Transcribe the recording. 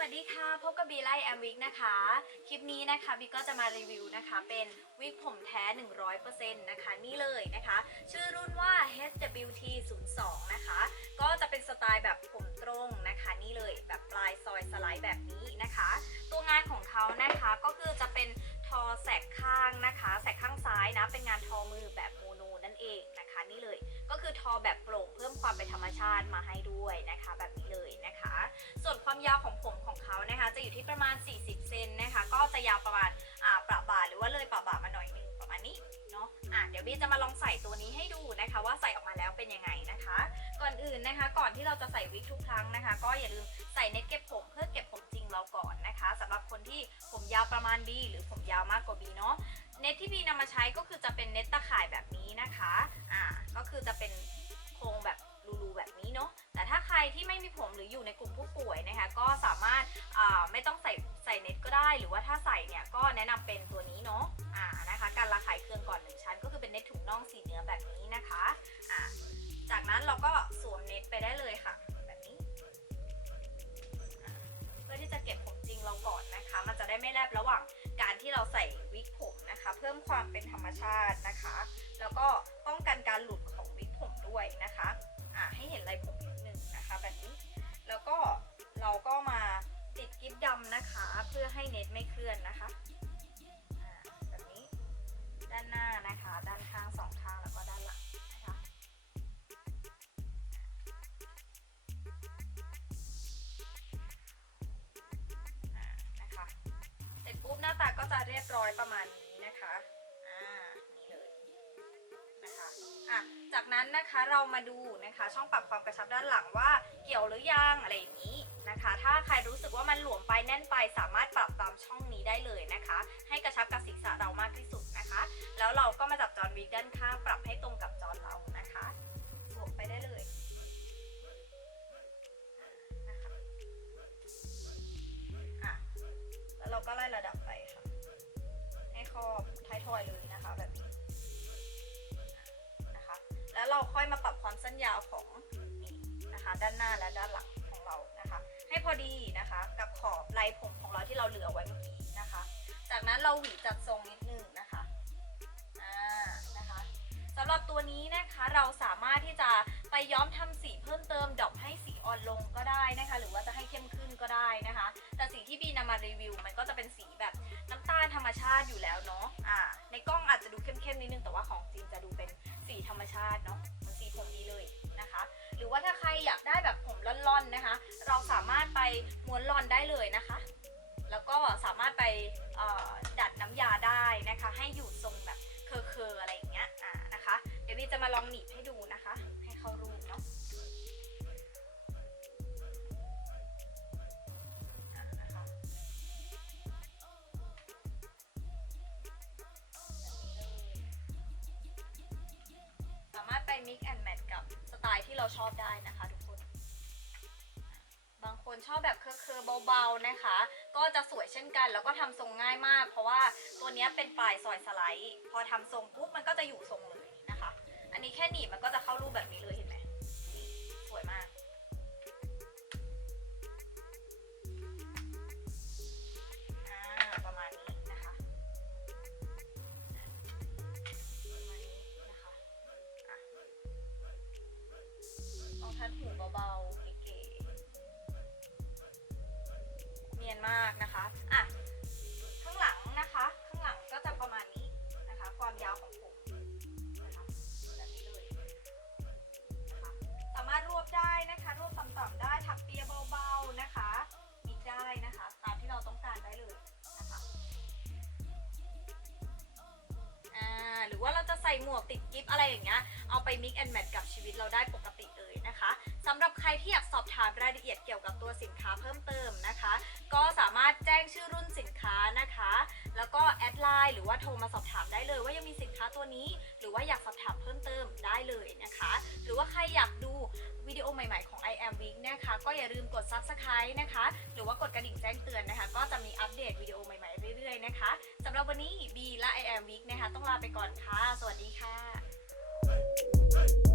วัสดีค่ะ พบกับบีไลแอมวิกนะคะ คลิปนี้นะคะบีก็จะมารีวิวนะคะ เป็นวิกผมแท้ 100%นะคะนี่เลยนะคะ ชื่อรุ่นว่า HWT 02นะคะ ก็จะเป็นสไตล์แบบผมตรงนะคะ นี่เลยแบบปลายซอยสไลด์แบบนี้นะคะ ตัวงานของเขานะคะก็คือจะเป็นทอแสกข้างนะคะแสกข้างซ้ายนะ เป็นงานทอมือแบบโมโนนั่นเองนะคะ นี่เลยก็คือทอแบบโปร่งเพิ่มความเป็นธรรมชาติมาให้ด้วย จะอยู่ที่ประมาณ 40 เซนนะคะ ก็จะยาวประมาณอ่าประบาหรือว่าเลยประบามาหน่อยนึงประมาณนี้เนาะอะเดี๋ยวบี้จะมาลองใส่ตัวนี้ให้ดูนะคะ ว่าใส่ออกมาแล้วเป็นยังไงนะคะ ก่อนอื่นนะคะ ก่อนที่เราจะใส่วิกทุกครั้งนะคะ ก็อย่าลืมใส่เน็ตเก็บผมเพื่อเก็บผมจริงเราก่อนนะคะสำหรับคนที่ผมยาวประมาณ B หรือผมยาวมากกว่า B เนาะเน็ตที่บีนำมาใช้ก็คือจะเป็นเน็ตตะข่ายแบบนี้นะคะอ่าก็คือจะเป็น ได้ไม่แลบระหว่างการที่เราใส่วิกผมนะคะ เพิ่มความเป็นธรรมชาตินะคะ แล้วก็ป้องกันการหลุดของวิกผมด้วยนะคะอะให้เห็นลายผมนิดนึงนะคะแบบนี้ แล้วก็เราก็มาติดกิ๊บดำนะคะ เพื่อให้เน็ตไม่เคลื่อนนะคะแบบนี้ด้านหน้านะคะ ด้านข้างสอง จะเรียบร้อยประมาณนี้นะคะอ่านี่เลยนะคะอะจากนั้นนะคะเรามาดูนะคะช่องปรับความกระชับด้านหลังว่าเกี่ยวหรือยังอะไรอย่างนี้นะคะ ถ้าใครรู้สึกว่ามันหลวมไปแน่นไปสามารถปรับตามช่องนี้ได้เลยนะคะ ให้กระชับ อยเลยนะคะแบบนี้นะคะ แล้วเราค่อยมาปรับความสั้นยาวของนะคะ ด้านหน้าและด้านหลังของเรานะคะ ให้พอดีนะคะกับขอบลายผมของเราที่เราเหลือไว้เมื่อกี้นะคะ จากนั้นเราหวีจัดทรงนิดนึงนะคะอ่านะคะสำหรับตัวนี้นะคะเราสามารถที่จะไปย้อมทำสีเพิ่มเติมดอกให้สีอ่อนลงก็ได้นะคะ หรือว่าจะให้เข้มขึ้นก็ได้นะคะ แต่สีที่บีนำมารีวิวมันก็ ชาติอยู่แล้วเนาะอ่าในกล้องอาจจะดูเข้มๆนิดนึงแต่ว่าของจริงจะดูเป็นสีธรรมชาติเนาะเหมือนสีผมนี้เลยนะคะ หรือว่าถ้าใครอยากได้แบบผมล่อนๆนะคะ เราสามารถไปม้วนลอนได้เลยนะคะ แล้วก็สามารถไปดัดน้ำยาได้นะคะ ให้อยู่ทรง มารถไป mix and match กับสไตล์ที่เราชอบได้นะคะทุกคน บางคนชอบแบบเคอๆเบาๆนะคะ ก็จะสวยเช่นกัน แล้วก็ทำทรงง่ายมาก เพราะว่าตัวนี้เป็นปลายซอยสไลด์ พอทำทรงปุ๊บมันก็จะอยู่ทรงเลยนะคะ อันนี้แค่หนีบมันก็จะเข้ารูปแบบนี้เลย มากนะคะอะข้างหลังนะคะ ข้างหลังก็จะประมาณนี้นะคะ ความยาวของผมนะคะแบบนี้เลยนะคะสามารถรวบได้นะคะรวบต่ำๆได้ถักเปียเบาๆนะคะมิกได้นะคะ ตามที่เราต้องการได้เลยนะคะอ่าหรือว่าเราจะใส่หมวกติดกิฟอะไรอย่างเงี้ยเอาไป mix and match กับชีวิตเราได้ปกติเลยนะคะสำหรับใครที่อยากสอบถามรายละเอียดเกี่ยวกับตัวสินค้าเพิ่มเติมนะคะ หรือว่าโทรมาสอบถามได้เลย ว่ายังมีสินค้าตัวนี้ หรือว่าอยากสอบถามเพิ่มเติมได้เลยนะคะ หรือว่าใครอยากดูวิดีโอใหม่ๆของ I am Week นะคะ ก็อย่าลืมกด subscribe นะคะ หรือว่ากดกระดิ่งแจ้งเตือนนะคะ ก็จะมีอัปเดตวิดีโอใหม่ๆเรื่อยๆนะคะสำหรับวันนี้บีและ I am Week นะคะ ต้องลาไปก่อนค่ะ สวัสดีค่ะ